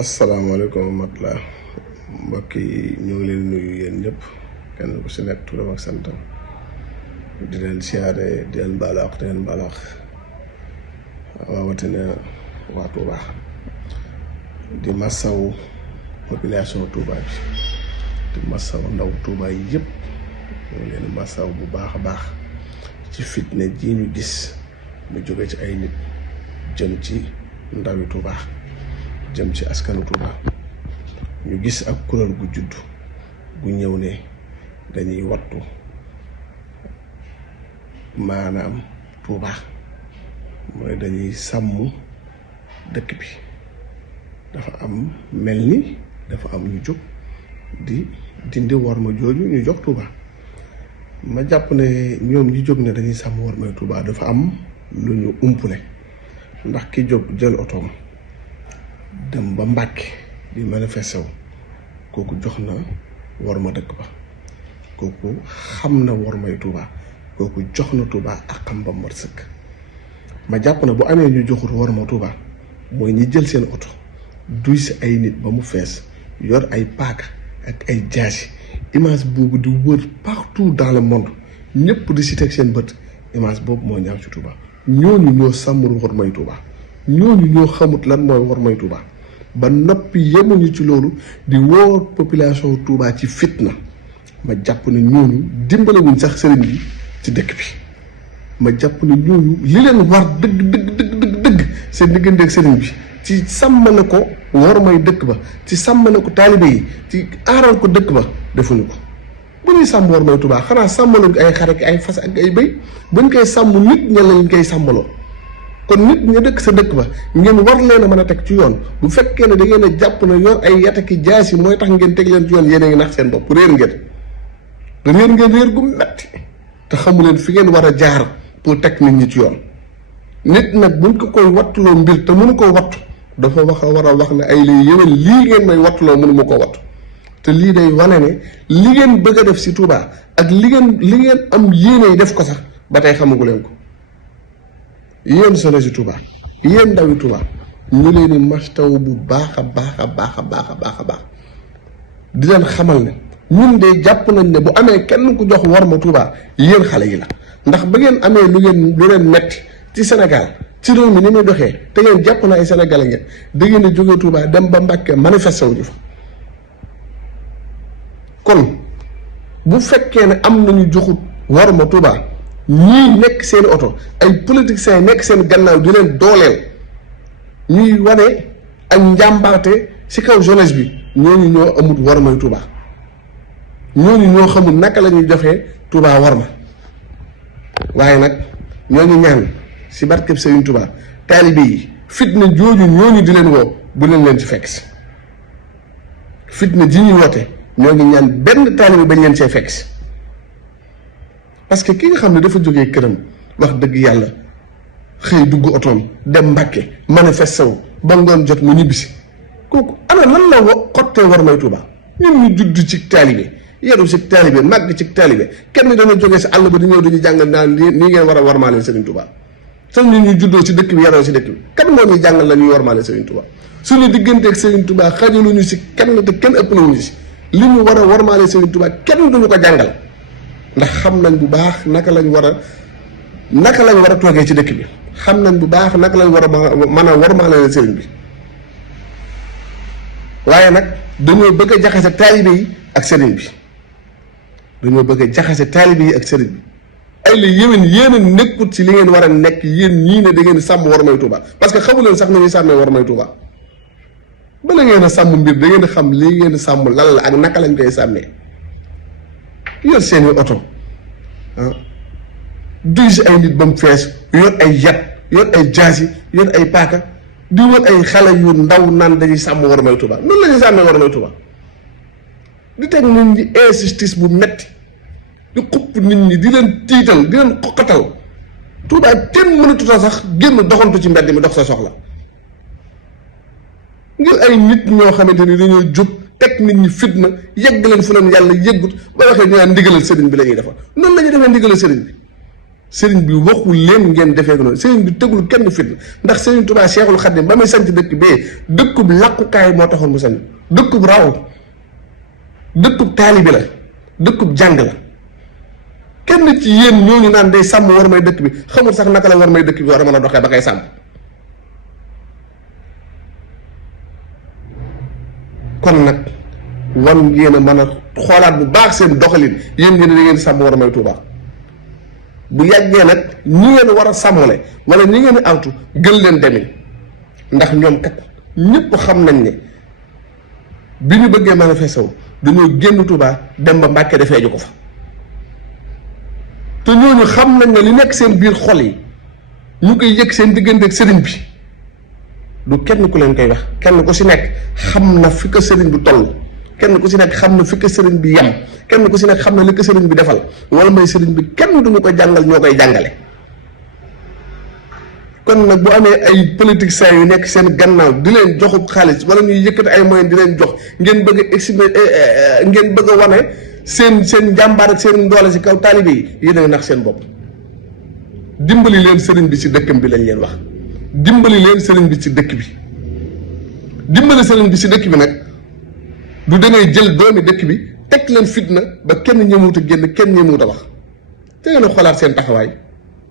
asalaamaaleykum wa rahmatulah mbokk yi ñu ngi leen nuyu yéen ñëpp kenn ku si nekk turam ak santam di leen siyaare di leen baalu àq di leen baalu àq waawatina waa Touba di masawu population Touba bi di masawu ndaw Touba yi yëpp ñu ngi leen masawu bu baax a baax ci fitna ji ñu gis mu jóge ci ay nit jëm ci ndawi Touba. jëm ci askanu Touba ñu gis ak kuréel gu judd gu ñëw ne dañuy wattu maanaam Touba mooy dañuy sàmm dëkk bi dafa am mel ni dafa am ñu jóg di dindi worma jooju ñu jox Touba ma jàpp ne ñoom ñi jóg ne dañuy sàmm wormay Touba dafa am lu ñu umpule ndax ki jóg jël otoom dem ba Mbàkke di manifesté wu kooku jox na worma dëkk ba kooku xam na wormay Touba kooku jox na Touba ak xam ba mat sëkk ma jàpp na bu amee ñu joxut worma Touba mooy ñi jël seen oto duy si ay nit ba mu fees yor ay paaka ak ay jaasi image boobu di wër partout dans le monde ñëpp di si teg seen bët image boobu moo ñaaw ci Touba ñooñu ñoo sàmmul wormay Touba ñooñu ñoo xamut lan mooy wormay Touba ba noppi yemuñu ci loolu di woo population Touba ci fitna ma jàpp ne ñooñu dimbalewuñ sax sëriñ bi ci dëkk bi ma jàpp ne ñooñu li leen war dëgg seen diggante ak sëriñ bi ci sàmm na ko wormay dëkk ba ci sàmm na ko taalibe yi ci aaral ko dëkk ba defuñu ko bu ñuy sàmm wormay Touba xanaa sàmmaloon ko ay xar ak ay fas ak ay bëy buñ koy sàmm nit ña lañ koy sàmmaloo kon nit ña dëkk sa dëkk ba ngeen war leen a mën a teg ci yoon bu fekkee ne da ngeen a jàpp na yor ay yataki jaas yi mooy tax ngeen teg leen ci yoon yéen a ngi nax seen bopp réer ngeen réer gu metti te xamu leen fi ngeen war a jaar pour teg nit ñi ci yoon nit nag buñ ko koy wattuloo mbir te mënu ko wattu dafa war a wax ne ay lii yéwén lii ngeen may wattuloo mënu ma ko wattu te lii day wane ne li ngeen bëgg a def si Touba ak li ngeen am yéene def ko sax ba tey xamagu leen ko yéen solo si Touba yéen ndawi Touba ñu leen di mastaw bu baax a baax di leen xamal ne ñun de jàpp nañ ne bu amee kenn ku jox worma Touba yéen xale yi la ndax ba ngeen amee lu leen metti ci Sénégal ci réew mi ni muy doxee te ngeen jàpp na ay sénégalais ngeen da ngeen di jóge Touba dem ba Mbàkke manifesté wu ñu fa kon bu fekkee ne am nañu joxut worma Touba ñii nekk seen oto ay politiciens nekk seen gannaaw di leen dooleel ñuy wane ak njàmbaarte ci kaw jeunesse bi ñooñu ñoo amut wormay Touba ñooñu ñoo xamul naka la ñuy joxee Touba worma waaye nag ñooñu ñaan ci barkeb Sëriñ Touba taalibe yi fitna jooju ñooñu di leen woo bu leen ci fekk si fitna ji ñuy woote ñoo ngi ñaan benn taalibe bañ leen see fekk si parce que ki nga xam ne dafa jógee këram wax dëgg yàlla xëy dugg otoom dem Mbàkke manifesté wu ba ngoon jot mu ñibbisi kooku ana lan la xottee wormay Touba ñun ñu judd ci taalibe yaru ci taalibe màgg ci taalibe kenn dana jógee si àll ba di ñëw dañuy jàngal naan nii ngeen war a warmaale Serigne Touba sax ñun ñu juddoo ci dëkk bi yaroo ci dëkk bi kan moo ñuy jàngal la ñuy warmaale Serigne Touba suñu digganteeg Serigne Touba xajaluñu si kenn te kenn ëpp nañu si li ñu war a warmaale Serigne Touba kenn duñu ko jàngal ndax xam nañ bu baax naka lañ war a toogee ci dëkk bi xam nañ bu baax naka lañ war a mën a warmaale sëriñ bi waaye nag dañoo bëgg a jaxase taalibe yi ak sëriñ bi ay la yéwén yéen a nekkut ci li ngeen war a nekk yéen ñii ne da ngeen sàmm wormay Touba parce que xamu leen sax nañuy sàmmee wormay Touba bala ngeen a sàmm mbir da ngeen a xam lii ngeen sàmm lan la ak naka lañ koy sàmmee yor seeni oto duy si ay nit ba mu fees yor ay yat yor ay jaasi yor ay paaka di wër ay xale yu ndaw naan dañuy sàmm wormay Touba noonu la ñuy sàmmee wormay Touba di teg nit ñi injustice bu metti di xupp nit ñi di leen tiital di leen xoqatal Touba kenn mënatuta sax génn doxantu ci mbedd mi dox sa soxla ngir ay nit ñoo xamante ni dañoo jóg teg nit ñi fitna yegg leen fu leen yàlla yeggut ba waxee ñu naan ndigalal sëriñ bi la ñuy defar noonu la ñuy defee ndigalal sëriñ bi sëriñ bi waxul leen ngeen defee ko noonu sëriñ bi tegul kenn fitna ndax sëriñ Tuubaa Seexul Xadiim ba muy sanc dëkk bee dëkkub làkkukaay moo taxoon mu sanc dëkkub raw dëkkub taalibi la dëkkub jàng la kenn ci yéen ñooñu naan day sàmm war may dëkk bi xamul sax naka la war may dëkk bi war a mën a doxee ba koy sàmm. kon nag wan ngeen a mën a xoolaat bu baax seen doxalin yéen ngeen da ngeen sàmm war may Tuubaa bu yàggee nag ñi ngeen war a sàmmale wala ñi ngeen awtu gën leen demin ndax ñoom kat ñëpp xam nañ ne bi ñu bëggee manifesté wu dañoo génn Tuubaa dem ba Mbàkke defee ju ko fa te ñooñu xam nañ ne li nekk seen biir xol yi ñu koy yëg seen diggante ak sëriñ bi du kenn ku leen koy wax kenn ku si nekk xam na fi ko sëriñ bi toll kenn ku si nekk xam na fi ko sëriñ bi yem kenn ku si nekk xam na li ko sëriñ bi defal wala may sëriñ bi kenn duñu ko jàngal ñoo koy jàngale. kon nag bu amee ay politiciens yu nekk seen gannaaw di leen joxub xaalis wala ñuy yëkkati ay moyens di leen jox ngeen bëgg a exprimer ngeen bëgg a wane seen njàmbaar ak seen doole si kaw taalibe yi yéen a ngi nax seen bopp. dimbali leen sëriñ bi si dëkkam bi lañ leen wax dimbali leen sëriñ bi si dëkk bi dimbali sëriñ bi si dëkk bi nag du dangay jël doomi dëkk bi teg leen fitna ba kenn ñëmuut a génn kenn ñëmuut a wax te ngeen a xoolaat seen taxawaay.